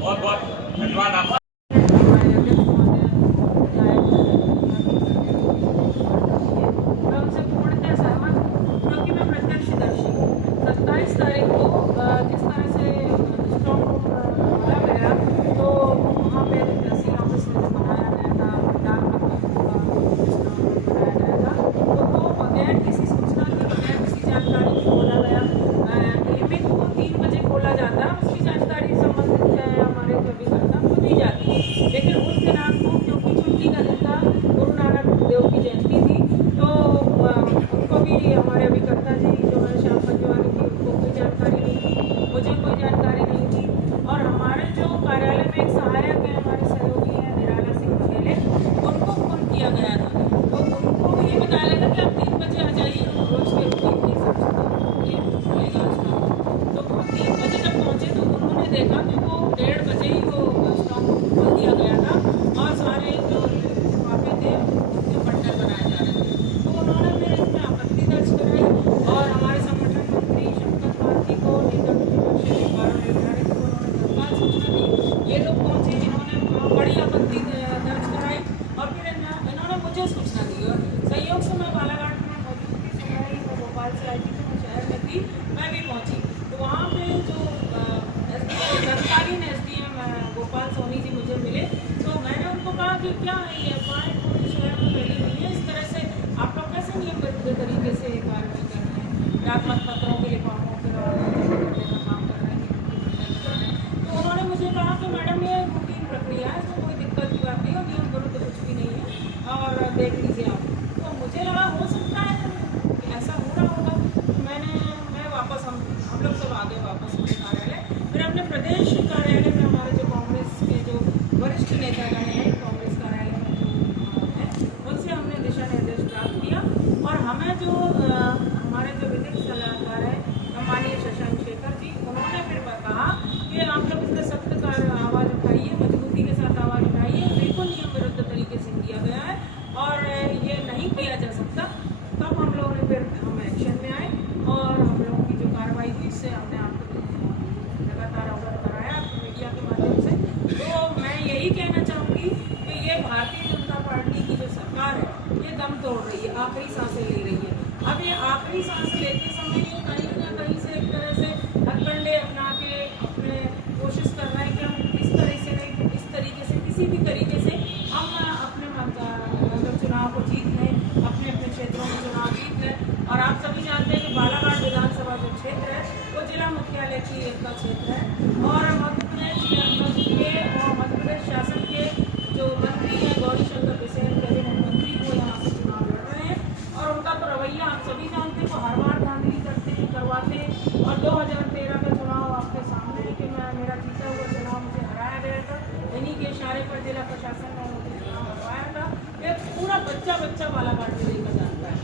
बहुत बहुत धन्यवाद आपका। हमारे अभिकर्ता जी जो है श्याम पंजवानी की, उनको कोई जानकारी नहीं थी, मुझे कोई जानकारी नहीं थी। और हमारे जो कार्यालय में एक सहायक है, हमारे सहयोगी हैं निराला सिंह बघेले, उनको फोन किया गया था, तो उनको ये बताया गया कि आप 3 बजे आ जाइए, रोज के रूटीन के हिसाब से चलेगा आज का। तो वो 3 बजे जब पहुँचे तो उन्होंने देखा कि वो 1:30 बजे ही वो स्टॉक खोल दिया गया था और सारे जो लिफाफे थे उनके बंडल बनाए जा रहे थे। तो उन्होंने फिर इसमें आपत्ति दर्ज कराई और हमारे संगठन मंत्री शंकर पाल जी को नेता प्रतिपक्ष निवारण निर्धारित को उन्होंने तत्काल सूचना दी। ये लोग पहुँचे, इन्होंने बड़ी आपत्ति दर्ज कराई और फिर इन्होंने मुझे सूचना दी और संयोग से मैं बालाघाट में मौजूद थी, मैं भोपाल से आई थी तो मैं शहर में थी, मैं भी पहुँची। तो वहाँ पे जो तत्कालीन SDM गोपाल सोनी जी मुझे मिले, तो मैंने उनको कहा कि क्या है ये अफवाहें पूरे शहर में फैली हुई है, इस तरह से आप लोग कैसे नियम विरुद्ध तरीके से कार्रवाई कर रहे हैं, डाक पत्रों के लिफाफों के काम कर रहे हैं। तो उन्होंने मुझे कहा कि मैडम ये रूटीन प्रक्रिया है, इसमें कोई दिक्कत की बात नहीं और नियम विरुद्ध कुछ भी नहीं है और देख लीजिए आप। तो मुझे लगा हो सकता है कि ऐसा हो रहा होगा, तो मैं वापस हम लोग सब आगे वापस अपने कार्यालय, फिर अपने प्रदेश कार्यालय में हमारे जो कांग्रेस के जो वरिष्ठ नेतागण हैं कांग्रेस कार्यालय में जो हैं उनसे हमने दिशा निर्देश प्राप्त किया और हमें जो हमारे जो विधिक सलाहकार हैं माननीय शशांक शेखर जी, उन्होंने फिर कहा कि आप लोग इसमें सख्त आवाज़ उठाइए, मजबूती के साथ आवाज़ उठाइए, बिल्कुल नियम विरुद्ध तरीके से किया गया है और ये नहीं किया जा सकता। तब हम लोगों ने फिर हम एक्शन में आए और हम लोगों की जो कार्रवाई हुई इससे हमने आपको लगातार अवगत कराया मीडिया के माध्यम से। तो मैं यही कहना चाहूँगी कि ये भारतीय जनता पार्टी की जो सरकार है ये दम तोड़ रही है, आखिरी सांसें ले रही है। अब ये आखिरी सांस लेते समय ये कहीं ना कहीं से एक तरह से हथकंडे अपना के अपने कोशिश कर रहे हैं कि हम इस तरह से नहीं तो इस तरीके से किसी भी तरीके से हम अपने मतलब चुनाव को जीत लें, अपने अपने क्षेत्रों में चुनाव जीत लें। और आप सभी जानते हैं कि बालाघाट विधानसभा जो क्षेत्र है वो जिला मुख्यालय की का क्षेत्र है और मध्य प्रदेश शासन के जो मंत्री हैं गौरीशंकर बिसेन कैबिनेट मंत्री वो यहाँ से चुनाव लड़ रहे हैं और उनका तो रवैया हम सभी जानते हैं, वो हर बार धांधली करते हैं, करवाते हैं। और 2013 का चुनाव आपके सामने है कि मेरा जीता हुआ चुनाव मुझे हराया गया था, इन्हीं के इशारे पर जिला प्रशासन ने मुझे चुनाव हरवाया था। ये पूरा बच्चा बालाघाट जिले का जानता है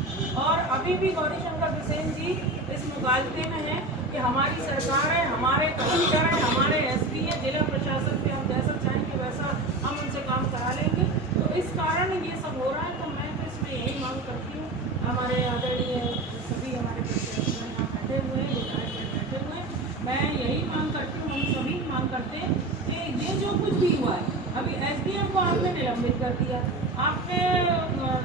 और अभी भी गौरीशंकर बिसेन जी इस मुगालते में है कि हमारी सरकार है, हमारे कमिश्नर हैं, हमारे SP हैं, जिला प्रशासन पे हम जैसा चाहेंगे वैसा हम उनसे काम करा लेंगे। तो इस कारण ये सब हो रहा है। तो मैं तो इसमें यही मांग करती हूँ, हमारे आदरणीय सभी हमारे प्रतिनिधि यहाँ बैठे हुए हैं, विधायक बैठे हुए हैं, मैं यही मांग करती हूँ, हम सभी मांग करते हैं कि ये जो कुछ भी हुआ है, अभी SDM को आपने निलंबित कर दिया, आपने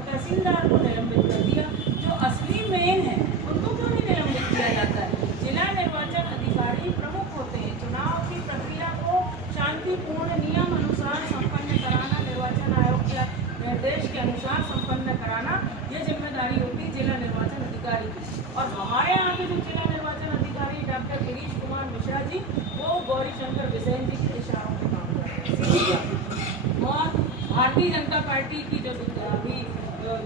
तहसीलदार को निलंबित कर दिया, जो असली मेन है उनको क्यों नहीं निलंबित किया जाता है? जिला निर्वाचन अधिकारी प्रमुख होते हैं, चुनाव की प्रक्रिया को शांतिपूर्ण नियम अनुसार संपन्न कराना, निर्वाचन आयोग के निर्देश के अनुसार संपन्न कराना, ये जिम्मेदारी होती है जिला निर्वाचन अधिकारी की। और हमारे यहाँ के जो जिला निर्वाचन अधिकारी डॉक्टर गिरीश कुमार मिश्रा जी, वो गौरीशंकर बिसेन जी के इशारों पर काम कर रहे हैं और भारतीय जनता पार्टी की जो अभी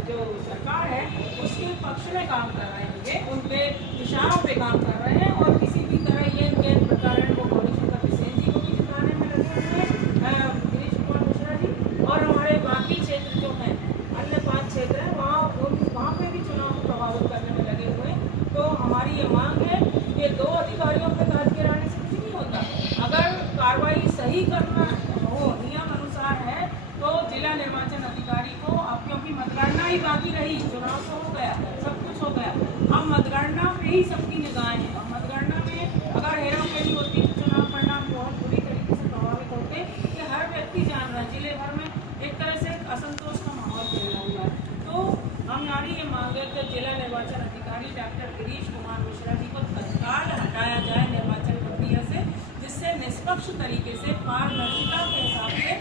जो सरकार है उसके पक्ष में काम कर रहे हैं, ये उन पे इशारों पे काम कर रहे हैं और किसी भी तरह ये के प्रकार वो गौरीशंकर बिसेन जी को भी जिताने में लगे हुए हैं, गिरीश कुमार मिश्रा जी, और हमारे बाकी क्षेत्र जो हैं अन्य 5 क्षेत्र हैं वहाँ पे भी चुनाव को प्रभावित करने में लगे हुए हैं। तो हमारी ये मांग है कि 2 अधिकारियों पे ताज गिराने से कुछ नहीं होता। अगर कार्रवाई सही करना हो, नियम अनुसार है, तो जिला निर्वाचन अधिकारी को, अब क्योंकि मतगणना ही बाकी रही, चुनाव तो हो गया, सब कुछ हो गया, अब मतगणना पे ही सबकी निगाहें हैं और मतगणना में अगर हेराफेरी होती है तो चुनाव परिणाम बहुत बुरी तरीके से प्रभावित होता निष्पक्ष तरीके से पारदर्शिता के हिसाब से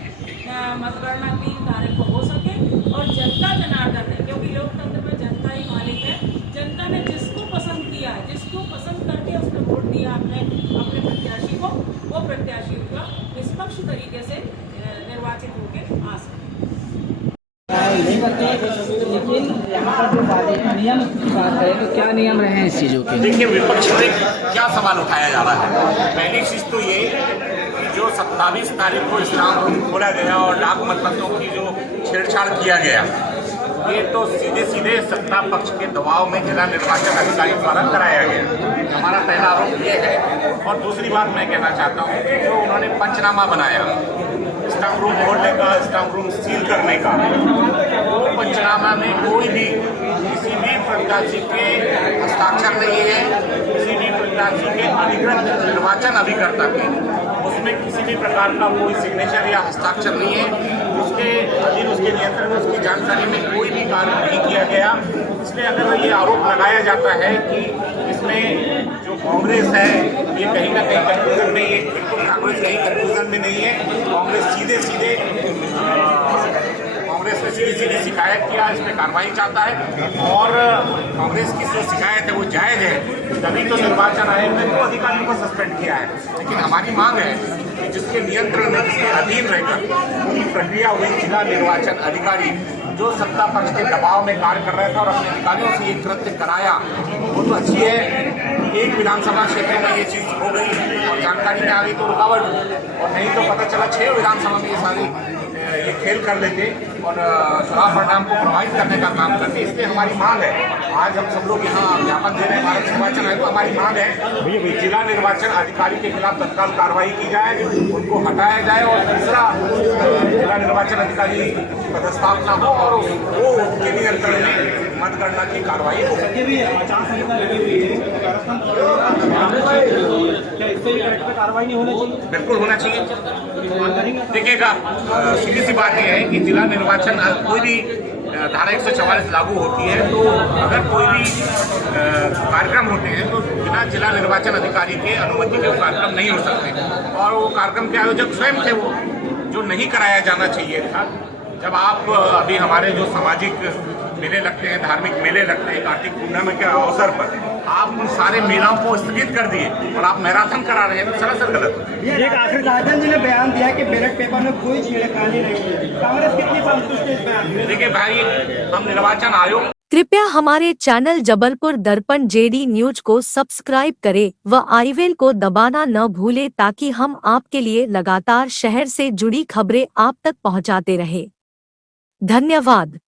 मतगणना 3 तारीख को हो सके और जनता जनार्दन है, क्योंकि लोकतंत्र में जनता ही मालिक है। जनता ने जिसको पसंद किया, जिसको पसंद करके उसने वोट दिया अपने प्रत्याशी को, वो प्रत्याशी का निष्पक्ष तरीके से निर्वाचित होकर आ सके। नहीं करते, लेकिन यहाँ पर जो नियम की बात है तो क्या नियम रहे हैं इस चीज़ों के? देखिए, विपक्ष से क्या सवाल उठाया जा रहा है। पहली चीज़ तो ये कि जो 27 तारीख को स्ट्रांग रूम खोला गया और डाक मतपत्रों की जो छेड़छाड़ किया गया, ये तो सीधे सीधे सत्ता पक्ष के दबाव में जिला निर्वाचन अधिकारी द्वारा कराया गया। हमारा पहला आरोप ये है। और दूसरी बात मैं कहना चाहता हूँ कि जो उन्होंने पंचनामा बनाया स्ट्रांग रूम खोलने का, स्ट्रांग रूम सील करने का, वो पंचनामा में कोई भी किसी भी प्रत्याशी के हस्ताक्षर नहीं है, किसी भी प्रत्याशी के अधिकृत निर्वाचन अभिकर्ता के उसमें किसी भी प्रकार का कोई सिग्नेचर या हस्ताक्षर नहीं है। उसके अधीन, उसके नियंत्रण में, उसकी जानकारी में कोई भी कार्य नहीं किया गया। इसलिए अगर ये आरोप लगाया जाता है कि इसमें जो कांग्रेस है ये कहीं ना कहीं कंफ्यूजन में, ये बिल्कुल कांग्रेस कहीं कंफ्यूजन में नहीं है। कांग्रेस सीधे सीधे शिकायत किया, इस पर कार्रवाई चाहता है और कांग्रेस की जो शिकायत है वो जायज है, तभी तो निर्वाचन आयोग ने 2 अधिकारियों को सस्पेंड किया है। लेकिन हमारी मांग है कि जिसके नियंत्रण में, जिसके अधीन रहकर पूरी प्रक्रिया हुई, जिला निर्वाचन अधिकारी जो सत्ता पक्ष के दबाव में कार्य कर रहा था और अपने अधिकारियों से ये कृत्य कराया, वो तो अच्छी है। एक विधानसभा क्षेत्र में ये चीज़ हो गई और जानकारी में आ गई तो रुकावट हुई, और नहीं तो पता चला 6 विधानसभा में ये सारी ये खेल कर लेते और चुनाव परिणाम को प्रभावित करने का काम करते। इसलिए हमारी मांग है, आज हम सब लोग यहाँ ज्ञापन दे रहे हैं भारत निर्वाचन आयोग को। हमारी मांग है कि जिला निर्वाचन अधिकारी के खिलाफ तत्काल कार्रवाई की जाए, उनको हटाया जाए और दूसरा जिला निर्वाचन अधिकारी पदस्थापना हो और वो उनके नियंत्रण में मतगणना की कार्रवाई हो। कार्रवाई नहीं होनी चाहिए? बिल्कुल होना चाहिए। देखिएगा, सीधी सी बात यह है कि जिला निर्वाचन कोई भी धारा 144 लागू होती है तो अगर कोई भी कार्यक्रम होते हैं तो बिना जिला निर्वाचन अधिकारी के अनुमति के वो कार्यक्रम नहीं हो सकते। और वो कार्यक्रम के आयोजक स्वयं थे, वो जो नहीं कराया जाना चाहिए था। जब आप अभी हमारे जो सामाजिक मेले लगते हैं, धार्मिक मेले लगते हैं, कार्तिक पूर्णिमा के अवसर पर आप उन सारे मेलाओं को स्थगित कर दिए और आप मैराथन करा रहे हैं, तो सरासर गलत है। एक आखिर राजन जी ने बयान दिया कि बैलेट पेपर में कोई छेड़खानी नहीं है, कांग्रेस कितनी संतुष्ट है इस बयान में? देखिए भाई, हम निर्वाचन आयोग कृपया हमारे चैनल जबलपुर दर्पण जेडी न्यूज को सब्सक्राइब करें व आई बेल को दबाना न भूले ताकि हम आपके लिए लगातार शहर से जुड़ी खबरें आप तक पहुंचाते रहे। धन्यवाद।